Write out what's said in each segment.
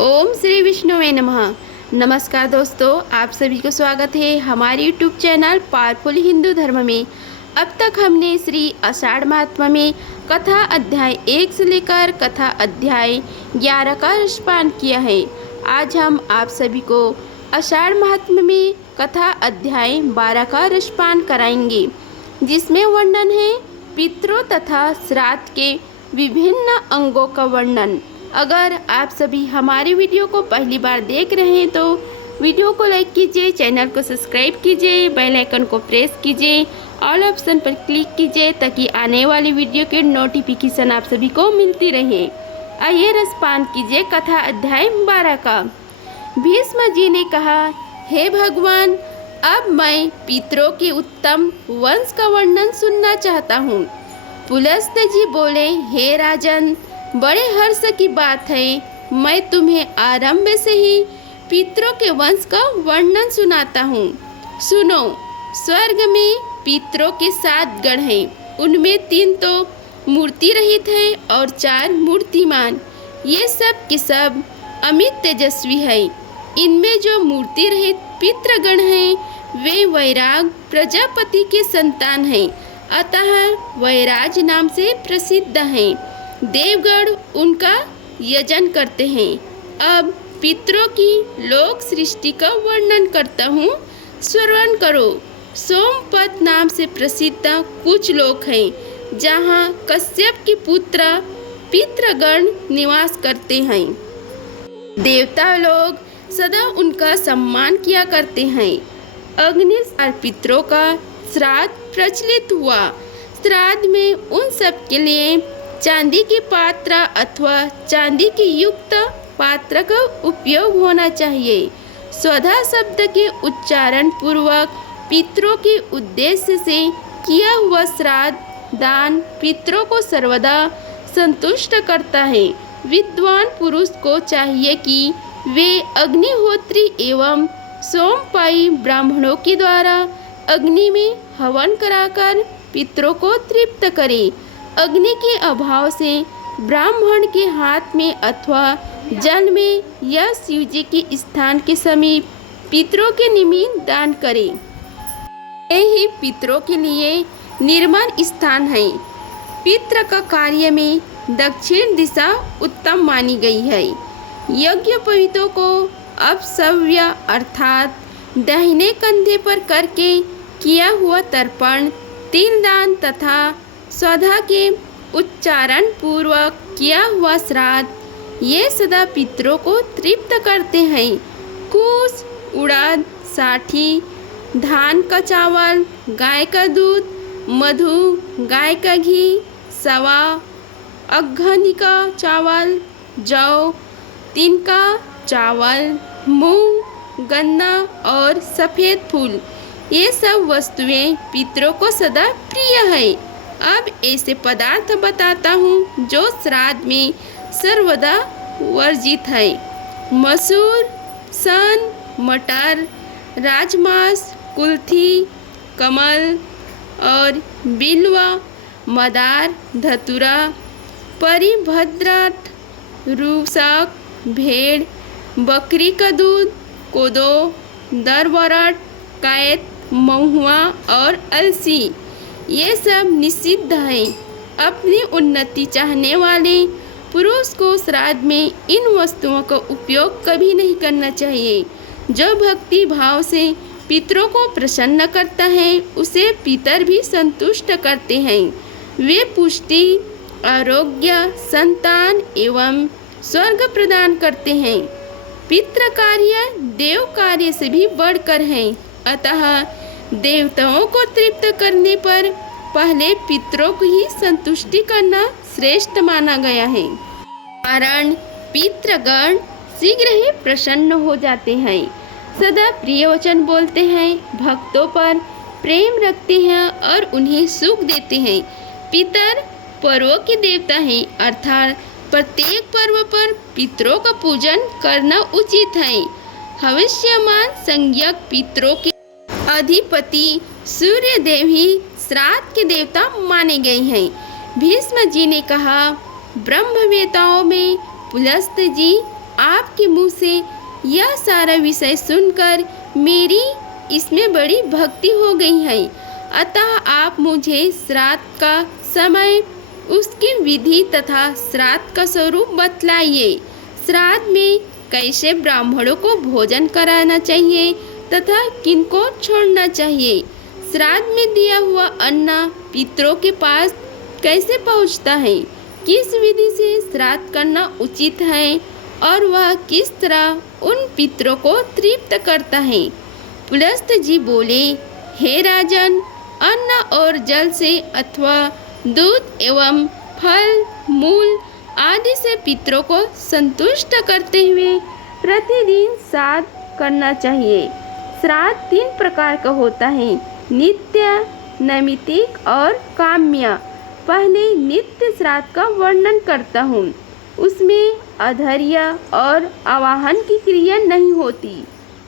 ओम श्री विष्णुवे नमः। नमस्कार दोस्तों, आप सभी को स्वागत है हमारे यूट्यूब चैनल पावरफुल हिंदू धर्म में। अब तक हमने श्री आषाढ़ महात्म्य में कथा अध्याय 1 से लेकर कथा अध्याय 11 का रसपान किया है। आज हम आप सभी को आषाढ़ महात्म्य में कथा अध्याय 12 का रसपान कराएंगे, जिसमें वर्णन है पितरों तथा श्राद्ध के विभिन्न अंगों का वर्णन। अगर आप सभी हमारे वीडियो को पहली बार देख रहे हैं तो वीडियो को लाइक कीजिए, चैनल को सब्सक्राइब कीजिए, बेल आइकन को प्रेस कीजिए, ऑल ऑप्शन पर क्लिक कीजिए ताकि आने वाली वीडियो के नोटिफिकेशन आप सभी को मिलती रहे। आइए रसपान कीजिए कथा अध्याय 12 का। भीष्म जी ने कहा, हे भगवान, अब मैं पितरों के उत्तम वंश का वर्णन सुनना चाहता हूँ। पुलस्त्य जी बोले, हे राजन, बड़े हर्ष की बात है। मैं तुम्हें आरंभ से ही पितरों के वंश का वर्णन सुनाता हूँ। सुनो, स्वर्ग में पितरों के 7 गण हैं। उनमें 3 तो मूर्ति रहित है और 4 मूर्तिमान। ये सब के सब अमित तेजस्वी है। इनमें जो मूर्ति रहित पितृगण हैं वे वैराग प्रजापति के संतान हैं, अतः वैराज नाम से प्रसिद्ध हैं। देवगण उनका यजन करते हैं। अब पितरों की लोक सृष्टि का वर्णन करता हूँ, श्रवण करो। सोमपत नाम से प्रसिद्ध कुछ लोक हैं, जहाँ कश्यप की पुत्र पितृगण निवास करते हैं। देवता लोग सदा उनका सम्मान किया करते हैं। अग्नि पितरों का श्राद्ध प्रचलित हुआ। श्राद्ध में उन सब के लिए चांदी की पात्र अथवा चांदी की युक्त पात्र का उपयोग होना चाहिए। स्वधा शब्द के उच्चारण पूर्वक पितरों के उद्देश्य से किया हुआ श्राद्ध दान पितरों को सर्वदा संतुष्ट करता है। विद्वान पुरुष को चाहिए कि वे अग्निहोत्री एवं सोमपाई ब्राह्मणों के द्वारा अग्नि में हवन कराकर पितरों को तृप्त करें। अग्नि के अभाव से ब्राह्मण के हाथ में अथवा जल में या शिवजी के स्थान के समीप पितरों के निमित्त दान करें। यही पितरों के लिए निर्मल स्थान है। पितृ का कार्य में दक्षिण दिशा उत्तम मानी गई है। यज्ञोपवीतों को अपसव्य अर्थात दाहिने कंधे पर करके किया हुआ तर्पण, तिल दान तथा स्वधा के उच्चारण पूर्वक किया हुआ श्राद्ध, ये सदा पितरों को तृप्त करते हैं। कुश, उड़द, साठी, धान का चावल, गाय का दूध, मधु, गाय का घी, सवा, अघनी का चावल, जौ, तिनका चावल, मूंग, गन्ना और सफ़ेद फूल, ये सब वस्तुएं पितरों को सदा प्रिय है। अब ऐसे पदार्थ बताता हूँ जो श्राद्ध में सर्वदा वर्जित है। मसूर, सन, मटर, राजमास, कुल्थी, कमल और बिल्वा, मदार, धतूरा, परिभद्रट, रूसक, भेड़, बकरी का दूध, कोदो, दरबरट, कैत, महुआ और अलसी, ये सब निषिद्ध हैं। अपनी उन्नति चाहने वाले पुरुष को श्राद्ध में इन वस्तुओं का उपयोग कभी नहीं करना चाहिए। जो भक्ति भाव से पितरों को प्रसन्न करता है उसे पितर भी संतुष्ट करते हैं। वे पुष्टि, आरोग्य, संतान एवं स्वर्ग प्रदान करते हैं। पितृ कार्य देव कार्य से भी बढ़कर है, अतः देवताओं को तृप्त करने पर पहले पितरों को ही संतुष्टि करना श्रेष्ठ माना गया है। कारण पितृगण शीघ्र ही प्रसन्न हो जाते हैं, सदा प्रिय वचन बोलते हैं, भक्तों पर प्रेम रखते हैं और उन्हें सुख देते हैं। पितर पर्वों के देवता हैं, अर्थात प्रत्येक पर्व पर पितरों का पूजन करना उचित है। हविष्यमान संज्ञक पितरों के अधिपति सूर्य देव ही श्राद्ध के देवता माने गए हैं। भीष्म जी ने कहा, ब्रह्मवेताओं में पुलस्त्य जी आपके मुँह से यह सारा विषय सुनकर मेरी इसमें बड़ी भक्ति हो गई है। अतः आप मुझे श्राद्ध का समय, उसकी विधि तथा श्राद्ध का स्वरूप बतलाइए। श्राद्ध में कैसे ब्राह्मणों को भोजन कराना चाहिए तथा किनको छोड़ना चाहिए। श्राद्ध में दिया हुआ अन्न पितरों के पास कैसे पहुंचता है, किस विधि से श्राद्ध करना उचित है और वह किस तरह उन पितरों को तृप्त करता है। पुलस्त जी बोले, हे राजन, अन्न और जल से अथवा दूध एवं फल मूल आदि से पितरों को संतुष्ट करते हुए प्रतिदिन श्राद्ध करना चाहिए। श्राद्ध 3 प्रकार का होता है, नित्य, नैमित्तिक और काम्य। पहले नित्य श्राद्ध का वर्णन करता हूँ। उसमें अधर्य और आवाहन की क्रिया नहीं होती,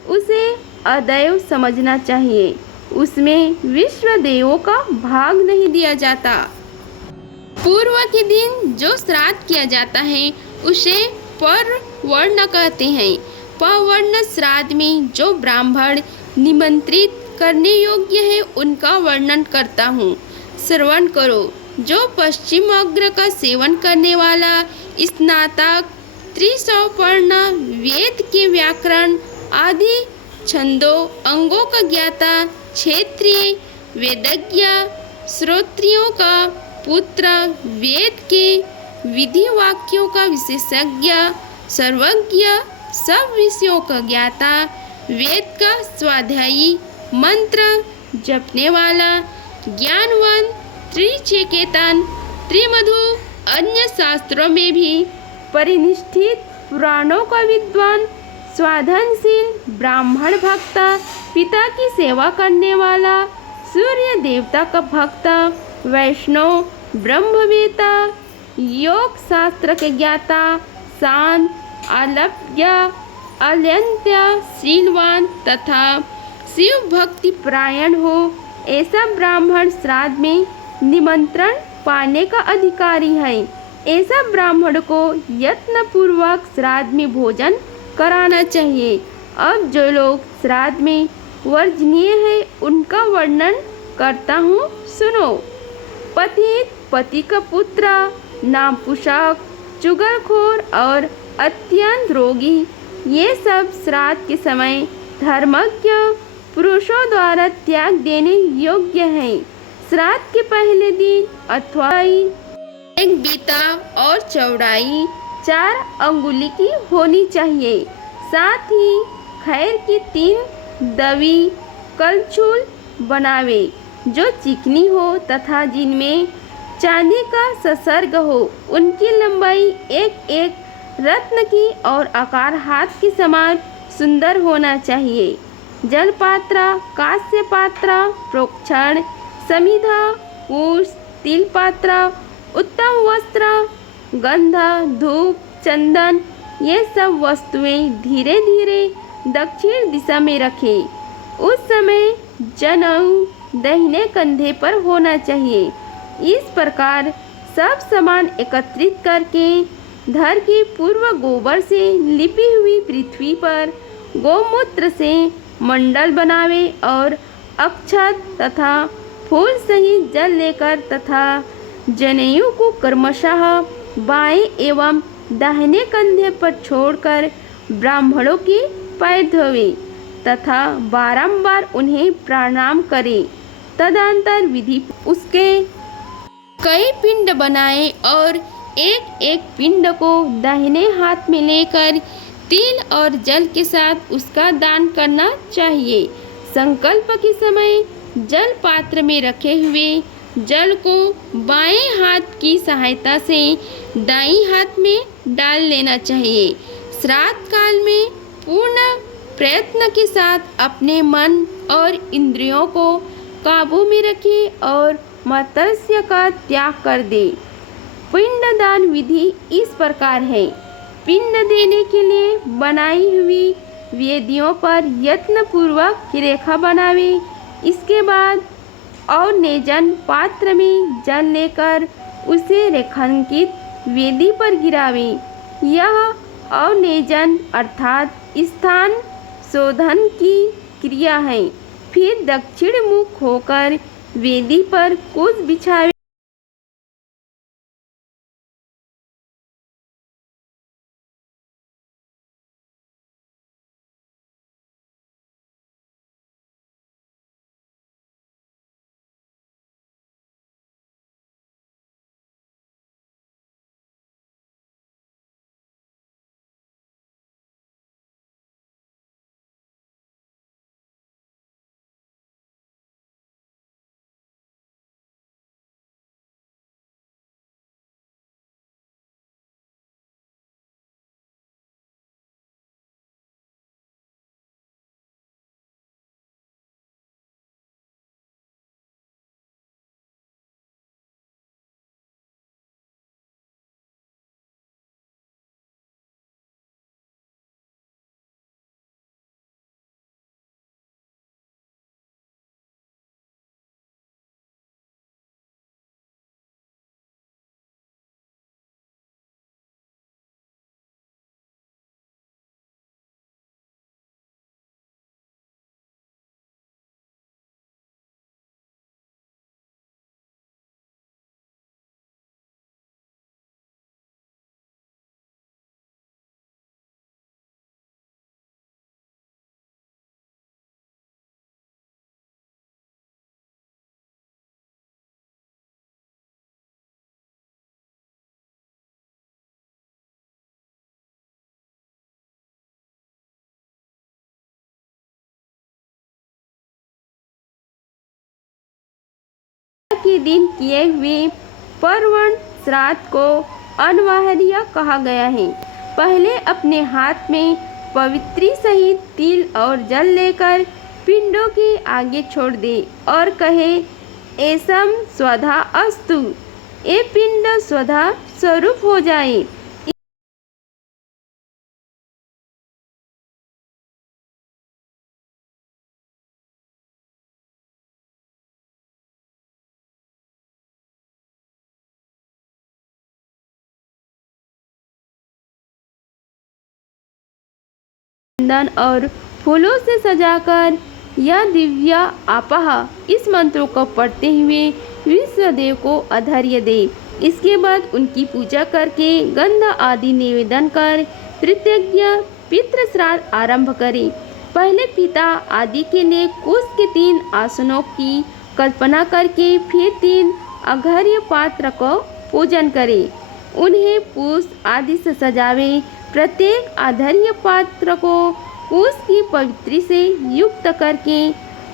उसे अदैव समझना चाहिए। उसमें विश्व देवों का भाग नहीं दिया जाता। पूर्व के दिन जो श्राद्ध किया जाता है उसे परवर्ण कहते हैं। परवर्ण श्राद्ध में जो ब्राह्मण निमंत्रित करने योग्य है उनका वर्णन करता हूँ, श्रवण करो। जो पश्चिम अग्र का सेवन करने वाला स्नातक, त्रिसवर्ण, वेद के व्याकरण आदि छंदों अंगों का ज्ञाता, क्षेत्रीय, वेदज्ञ, श्रोत्रियों का पुत्र, वेद के विधि वाक्यों का विशेषज्ञ, सर्वज्ञ, सब विषयों का ज्ञाता, वेद का स्वाध्यायी, मंत्र जपने वाला, ज्ञानवान, त्रिचेकेतन, त्रिमधु, अन्य शास्त्रों में भी परिनिष्ठित, पुराणों का विद्वान, स्वाधनशील, ब्राह्मण भक्त, पिता की सेवा करने वाला, सूर्य देवता का भक्त, वैष्णव, ब्रह्मवेता, योग शास्त्र के ज्ञाता, शांत, अलभ्य, अत्यंत शीलवान तथा शिव भक्ति परायण हो, ऐसा ब्राह्मण श्राद्ध में निमंत्रण पाने का अधिकारी है। ऐसा ब्राह्मण को यत्न पूर्वक श्राद्ध में भोजन कराना चाहिए। अब जो लोग श्राद्ध में वर्जनीय है उनका वर्णन करता हूँ, सुनो। पतित, पति का पुत्र, नामपुषक, चुगलखोर और अत्यंत रोगी, ये सब श्राद्ध के समय धर्मज्ञ पुरुषों द्वारा त्याग देने योग्य हैं। श्राद्ध के पहले दिन अथवा एक बीता और चौड़ाई 4 अंगुली की होनी चाहिए। साथ ही खैर की 3 दवी कलछुल बनावे जो चिकनी हो तथा जिनमें चांदी का संसर्ग हो। उनकी लंबाई एक रत्न की और आकार हाथ के समान सुंदर होना चाहिए। जलपात्र, कांस्य पात्र, प्रोक्षण, समिधा, कुश, तिल पात्र, उत्तम वस्त्र, गंध, धूप, चंदन, ये सब वस्तुएं धीरे धीरे दक्षिण दिशा में रखें। उस समय जनेऊ दाहिने कंधे पर होना चाहिए। इस प्रकार सब सामान एकत्रित करके धर के पूर्व गोबर से लिपी हुई पृथ्वी पर गोमूत्र से मंडल बनावे और अक्षत तथा फूल सहित जल लेकर तथा जनेऊ को क्रमशः बाएं एवं दाहिने कंधे पर छोड़कर ब्राह्मणों के पैर धोवे तथा बारंबार उन्हें प्रणाम करे। तदंतर विधि उसके कई पिंड बनाए और एक एक पिंड को दाहिने हाथ में लेकर तिल और जल के साथ उसका दान करना चाहिए। संकल्प के समय जल पात्र में रखे हुए जल को बाएं हाथ की सहायता से दाईं हाथ में डाल लेना चाहिए। श्राद्ध काल में पूर्ण प्रयत्न के साथ अपने मन और इंद्रियों को काबू में रखें और मत्स्य का त्याग कर दे। पिंडदान विधि इस प्रकार है। पिंड देने के लिए बनाई हुई वेदियों पर यत्न पूर्वक रेखा बनावे। इसके बाद और नेजन पात्र में जल लेकर उसे रेखांकित वेदी पर गिरावे। यह अवनेजन अर्थात स्थान शोधन की क्रिया है। फिर दक्षिण मुख होकर वेदी पर कुश बिछावे। के दिन किए हुए पर्वण श्राद्ध को अनवार्य कहा गया है। पहले अपने हाथ में पवित्री सहित तिल और जल लेकर पिंडों के आगे छोड़ दे और कहे एसम स्वधा अस्तु। ये पिंड स्वधा स्वरूप हो जाए। और फूलों से सजाकर यह दिव्य आपह इस मंत्रों को पढ़ते हुए विश्वदेव को अधर्य दे। इसके बाद उनकी पूजा करके गंध आदि निवेदन कर तृतीय पितृ श्राद्ध आरंभ करे। पहले पिता आदि के लिए कुश के 3 आसनों की कल्पना करके फिर 3 अघर्य पात्र को पूजन करे। उन्हें पुष्प आदि से सजावे। प्रत्येक आधर्य पात्र को कुश की पवित्री से युक्त करके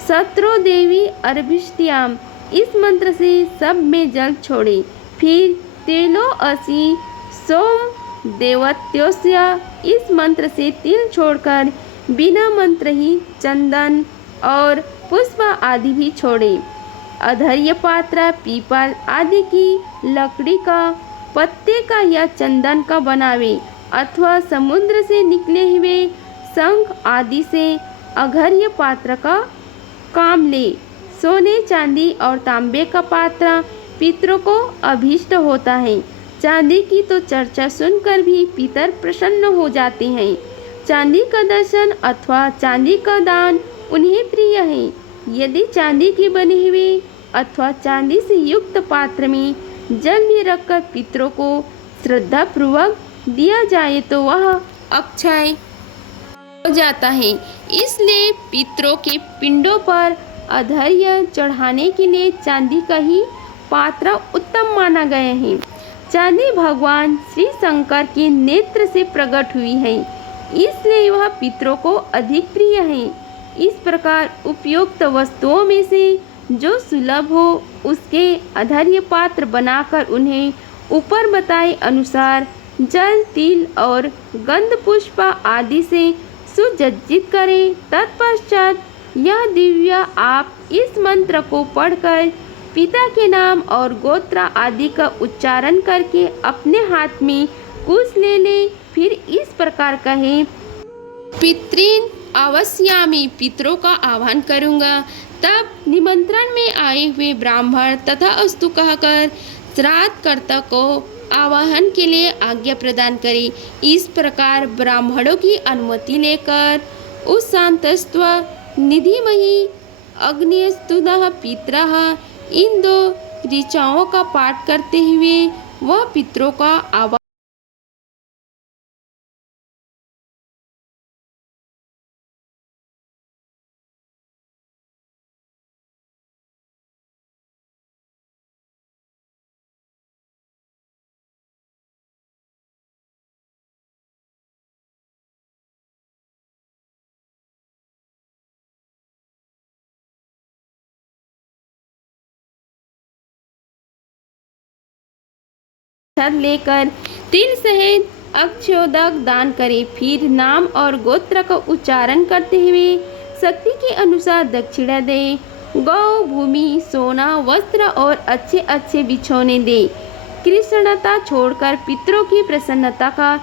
सत्रो देवी अर्भिष्ट्याम इस मंत्र से सब में जल छोड़े। फिर तेलो असी सोम देवत्योस्य इस मंत्र से तिल छोड़कर बिना मंत्र ही चंदन और पुष्प आदि भी छोड़े। अधर्य पात्र पीपल आदि की लकड़ी का पत्ते का या चंदन का बनावे अथवा समुद्र से निकले हुए शंख आदि से अघर्य पात्र का काम ले। सोने चांदी और तांबे का पात्र पितरों को अभीष्ट होता है। चांदी की तो चर्चा सुनकर भी पितर प्रसन्न हो जाते हैं। चांदी का दर्शन अथवा चांदी का दान उन्हें प्रिय है। यदि चांदी की बनी हुई अथवा चांदी से युक्त पात्र में जल भी रखकर पितरों को श्रद्धा पूर्वक दिया जाए तो वह अक्षय हो जाता है। इसलिए पितरों के पिंडों पर अधर्य चढ़ाने के लिए चांदी का ही पात्र उत्तम माना गया है। चांदी भगवान श्री शंकर के नेत्र से प्रकट हुई है, इसलिए वह पितरों को अधिक प्रिय है। इस प्रकार उपयुक्त वस्तुओं में से जो सुलभ हो उसके अधर्य पात्र बनाकर उन्हें ऊपर बताए अनुसार जल तिल और गंध पुष्प आदि से सुसज्जित करें। तत्पश्चात यह दिव्य आप इस मंत्र को पढ़कर पिता के नाम और गोत्र आदि का उच्चारण करके अपने हाथ में कुश ले ले। फिर इस प्रकार कहे पितृन अवश्यामि पितरों का आह्वान करूँगा। तब निमंत्रण में आए हुए ब्राह्मण तथा अस्तु कहकर श्राद्ध कर्ता को आवाहन के लिए आज्ञा प्रदान करें। इस प्रकार ब्राह्मणों की अनुमति लेकर उस शांतस्त्व निधिमहि अग्निस्तुनः पितरः इन 2 ऋचाओं का पाठ करते हुए वह पितरों का आवाहन लेकर तिल सहित अक्षोदक दान करें। फिर नाम और गोत्र का उच्चारण करते हुए शक्ति के अनुसार दक्षिणा दें। गौ, भूमि, सोना, वस्त्र और अच्छे अच्छे बिछौने दें। कृष्णता छोड़कर पितरों की प्रसन्नता का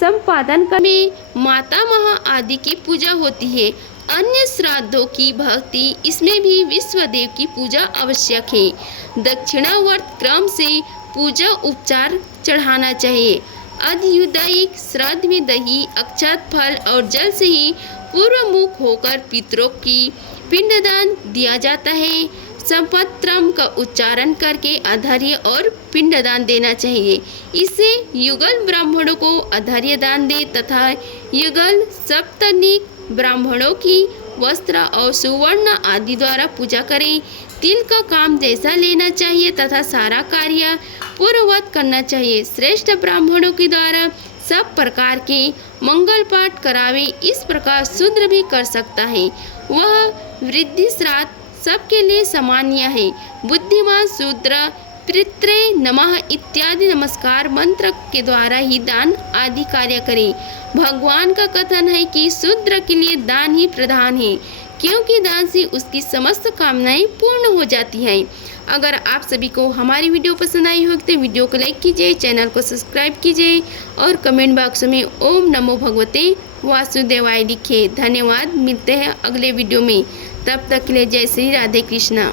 संपादन में माता महा आदि की पूजा होती है। अन्य श्राद्धों की भक्ति इसमें भी विश्वदेव की पूजा आवश्यक है। दक्षिणावर्त क्रम से पूजा उपचार चढ़ाना चाहिए। अधियुदायिक श्राद्ध में दही, अक्षत, फल और जल से ही पूर्व मुख होकर पितरों की पिंडदान दिया जाता है। संपत्रम का उच्चारण करके आधार्य और पिंडदान देना चाहिए। इससे युगल ब्राह्मणों को आधार्य दान दे तथा युगल सप्तनिक ब्राह्मणों की वस्त्र और सुवर्ण आदि द्वारा पूजा करें। तिल का काम जैसा लेना चाहिए तथा सारा कार्य पूर्ववत करना चाहिए। श्रेष्ठ ब्राह्मणों के द्वारा सब प्रकार के मंगल पाठ करावे। इस प्रकार शूद्र भी कर सकता है। वह वृद्धि श्राद्ध सबके लिए सामान्य है। बुद्धिमान शूद्र पितृ नमः इत्यादि नमस्कार मंत्र के द्वारा ही दान आदि कार्य करें। भगवान का कथन है कि शूद्र के लिए दान ही प्रधान है, क्योंकि दान से उसकी समस्त कामनाएं पूर्ण हो जाती हैं। अगर आप सभी को हमारी वीडियो पसंद आई हो तो वीडियो को लाइक कीजिए, चैनल को सब्सक्राइब कीजिए और कमेंट बॉक्स में ओम नमो भगवते वासुदेवाय लिखिए। धन्यवाद। मिलते हैं अगले वीडियो में। तब तक के लिए जय श्री राधे कृष्णा।